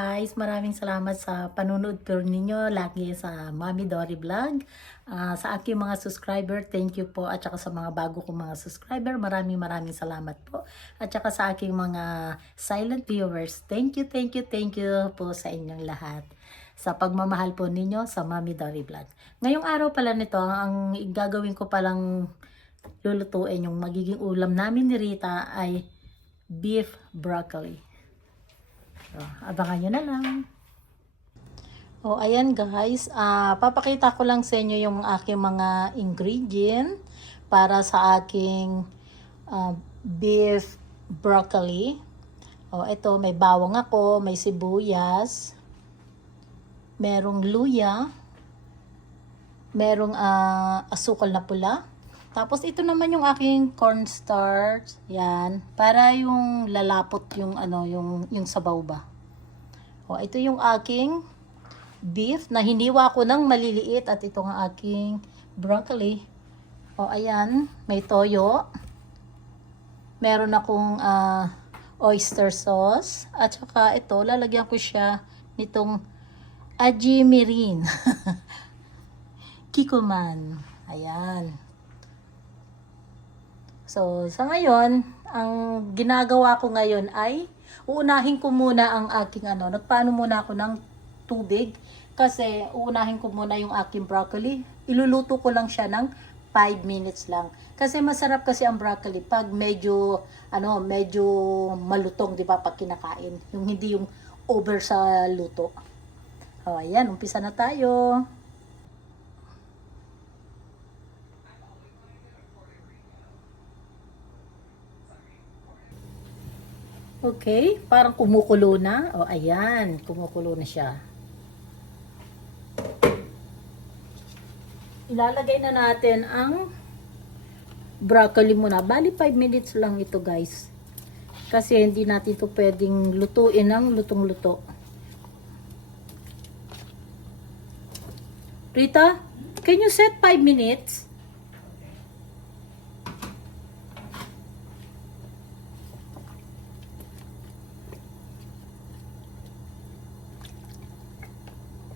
guys, maraming salamat sa panunod po ninyo lagi sa Mommy Dory Vlog. Sa aking mga subscriber, thank you po. At saka sa mga bago kong mga subscriber, maraming salamat po. At saka sa aking mga silent viewers, thank you po sa inyong lahat. Sa pagmamahal po ninyo sa Mommy Dory Vlog. Ngayong araw pala nito, ang gagawin ko palang lulutuin, yung magiging ulam namin ni Rita ay beef broccoli. So, abangan nyo na lang. Ayan guys. Papakita ko lang sa inyo yung aking mga ingredient para sa aking beef broccoli. Ito, may bawang ako, may sibuyas, merong luya, merong asukal na pula. Tapos ito naman yung aking cornstarch, yan, para yung lalapot yung yung sabaw ba. Ito yung aking beef na hiniwa ko ng maliliit at ito ang aking broccoli. Ayan, may toyo. Meron akong oyster sauce at saka ito lalagyan ko siya nitong ajimirin. Kikoman. Ayan. So, sa ngayon, ang ginagawa ko ngayon ay uunahin ko muna ang aking nagpaano muna ako ng tubig kasi uunahin ko muna yung aking broccoli. Iluluto ko lang siya ng 5 minutes lang. Kasi masarap kasi ang broccoli pag medyo medyo malutong, 'di ba, pag kinakain. Yung hindi yung over sa luto. Ayan, umpisa na tayo. Okay, parang kumukulo na. Ayan, kumukulo na siya. Ilalagay na natin ang broccoli muna. Bali 5 minutes lang ito guys. Kasi hindi natin ito pwedeng lutuin ng lutong-luto. Rita, can you set 5 minutes?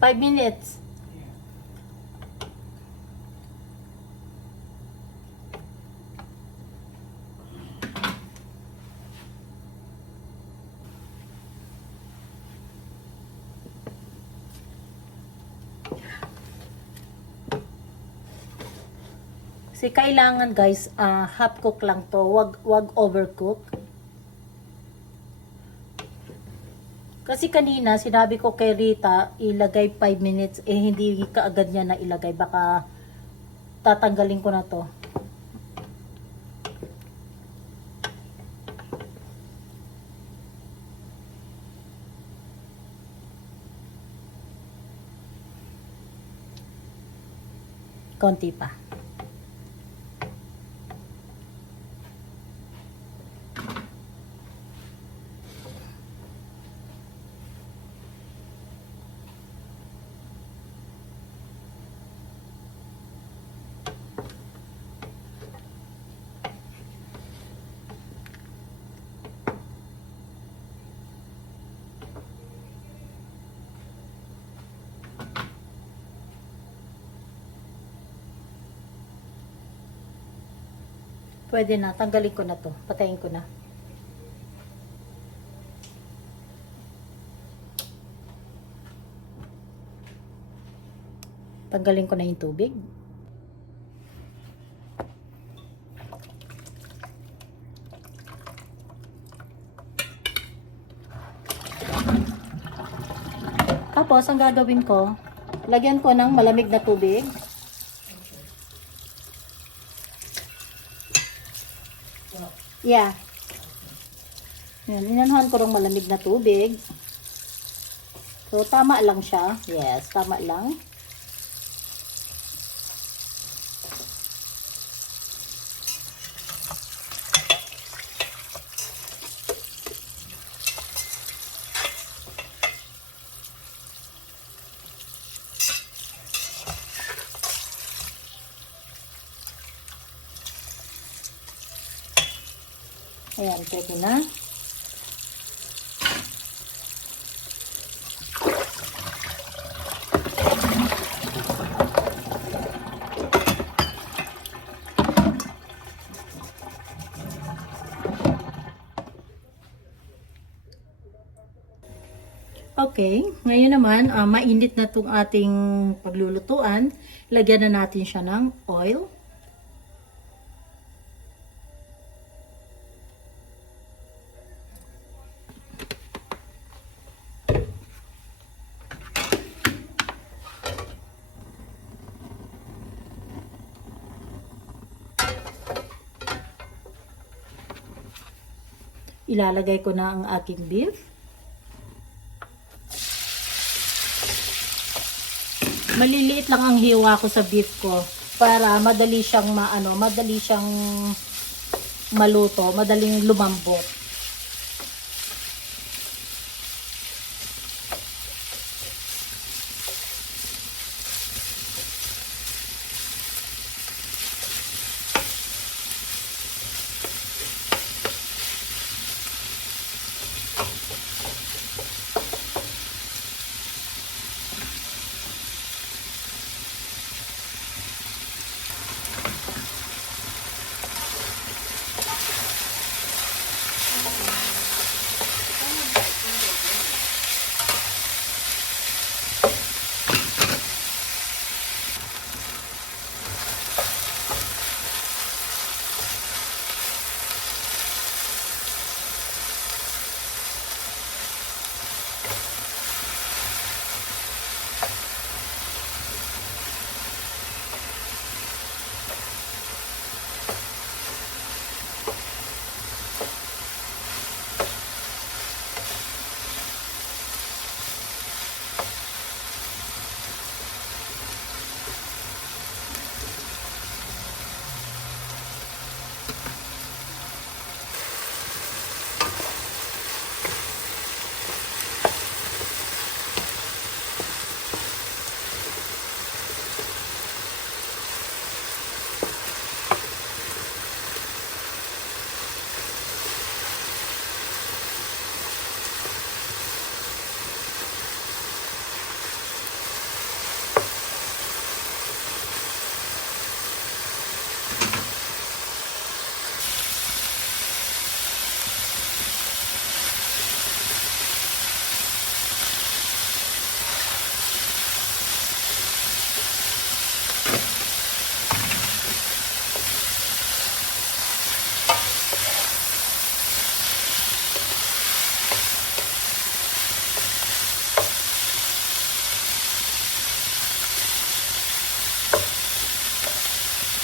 Five minutes. Kasi kailangan guys, half cook lang to, wag overcook. Kasi kanina, sinabi ko kay Rita, ilagay 5 minutes, hindi kaagad niya na ilagay. Baka tatanggalin ko na to. Konti pa. Pwede na, tanggalin ko na to. Patayin ko na. Tanggalin ko na yung tubig. Tapos, ang gagawin ko, lagyan ko ng malamig na tubig. Yeah. Yan, inanuhan ko ng malamig na tubig. So, tama lang siya. Yes, tama lang. Ayan, pwede na. Okay, ngayon naman, mainit na itong ating paglulutuan. Lagyan na natin siya ng oil. Ilalagay ko na ang aking beef. Maliliit lang ang hiwa ko sa beef ko para madali siyang madali siyang maluto, madaling lumambot.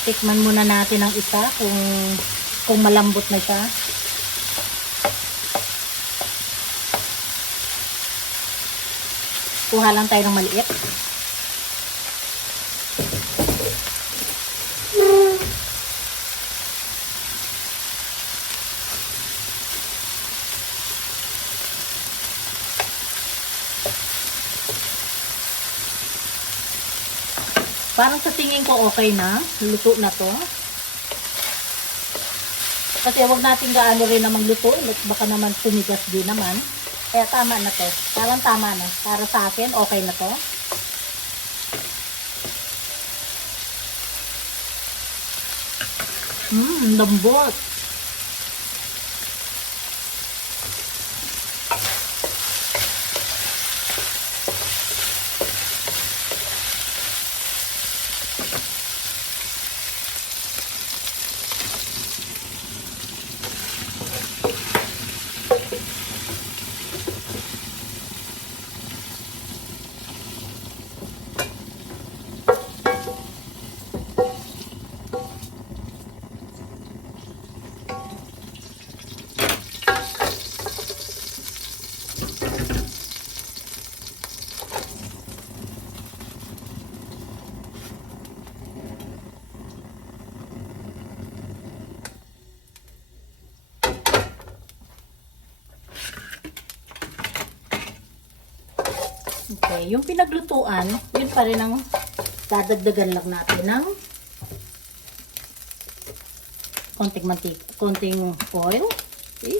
Tikman muna natin ang isa kung malambot na siya. Kuha lang tayo ng maliit. Parang sa tingin ko okay na. Luto na to. Kasi wag natin gaano rin namang luto. Baka naman tumigas din naman. Kaya tama na to. Parang tama na. Para sa akin, okay na to. Lambot. Okay, yung pinaglutuan, yun pa rin ang dadagdagan lang natin ng konting konting oil. Okay.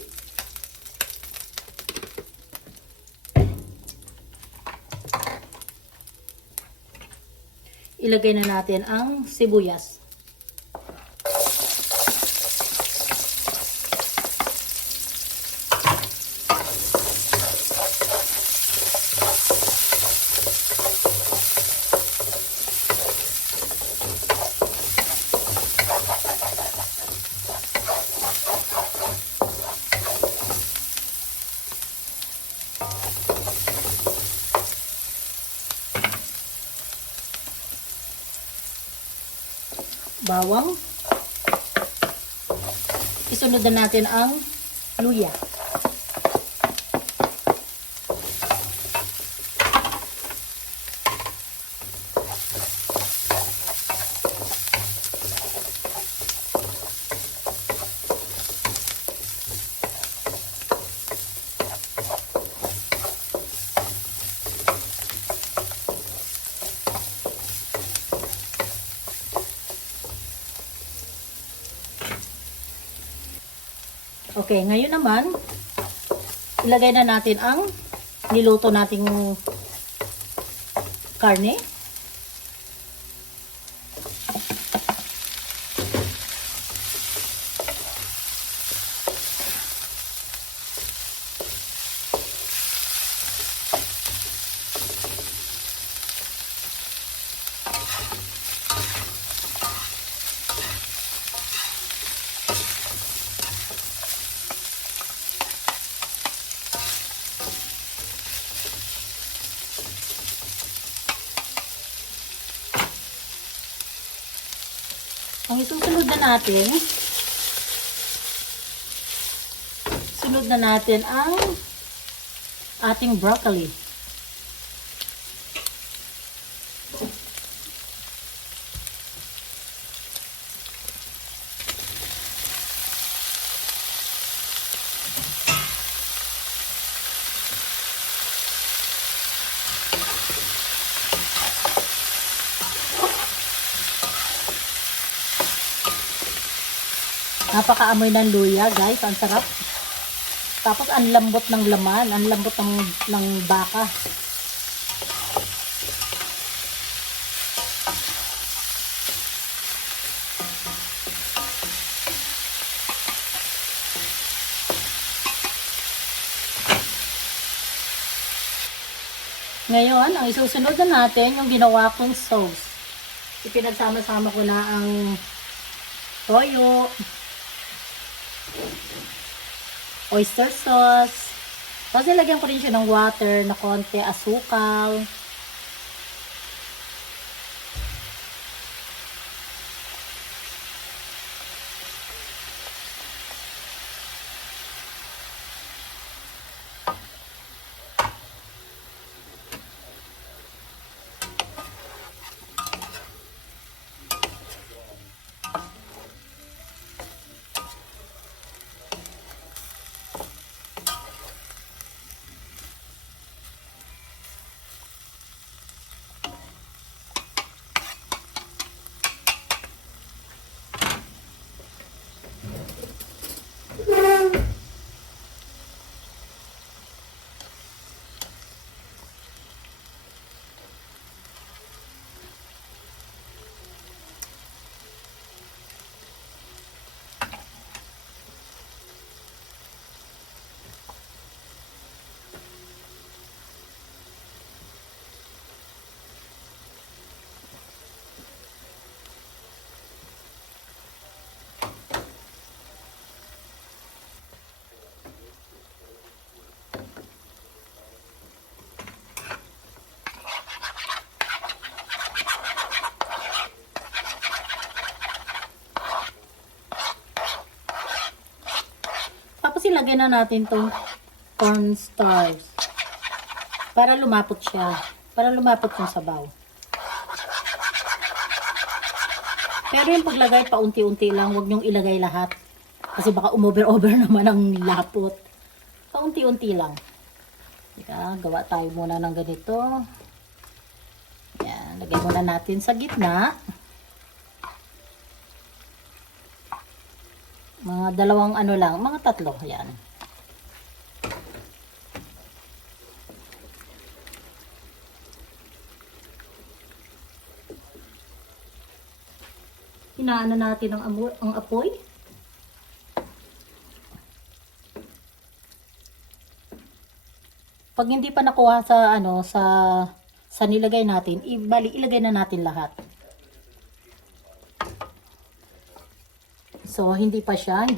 Ilagay na natin ang sibuyas. bawang. Isunod na natin ang luya. Okay, ngayon naman, ilagay na natin ang niluto nating karne. Ang isusunod na natin, sunod na natin ang ating broccoli. Napakaamoy ng luya, guys. Ang sarap. Tapos ang lambot ng laman, ang lambot ng baka. Ngayon, ang isusunod na natin yung ginawa kong sauce. Ipinagsama-sama ko na ang toyo, oyster sauce. Tapos nilagyan ko rin siya ng water na konti, asukal. Tapos ilagay na natin tong cornstarch para lumapot siya. Para lumapot yung sabaw. Pero yung paglagay, paunti-unti lang. Huwag nyong ilagay lahat. Kasi baka umover-over naman ang lapot. Paunti-unti lang. Teka, gawa tayo muna ng ganito. Yan, lagay muna natin sa gitna. Mga dalawang ano lang, mga tatlo. Yan. Inaano natin ang apoy. Pag hindi pa nakuha sa ano sa nilagay natin, ilagay na natin lahat. So hindi pa siya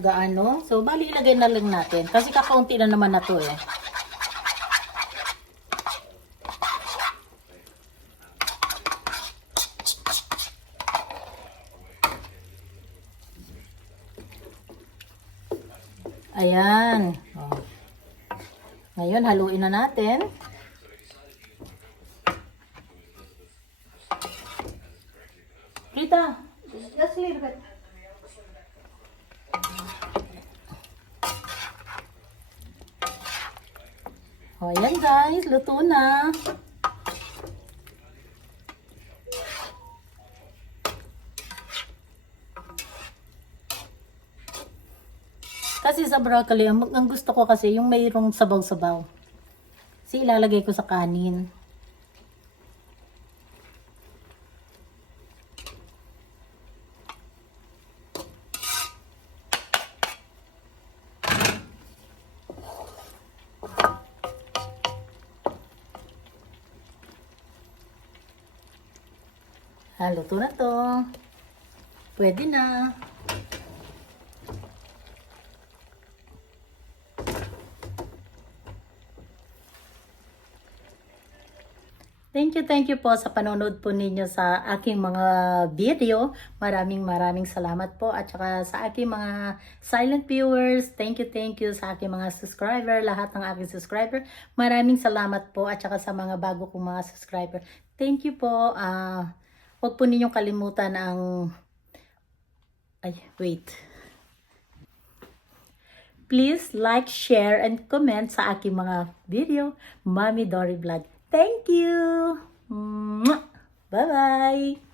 gaano. So bali ilagay na lang natin kasi kakaunti na naman na to eh. Ayan. Oh. Ngayon, haluin na natin. Rita, just a little bit. O, ayan guys, luto na. Kasi sa broccoli, ang gusto ko kasi yung mayroong sabaw-sabaw. Kasi ilalagay ko sa kanin. Luto na to. Pwede na. Thank you po sa panonood po ninyo sa aking mga video. Maraming salamat po. At saka sa aking mga silent viewers, thank you sa aking mga subscriber, lahat ng aking subscriber. Maraming salamat po at saka sa mga bago kong mga subscriber. Thank you po. Huwag po ninyong kalimutan ang... Please like, share, and comment sa aking mga video. Mommy Dory Vlog. Thank you! Bye-bye!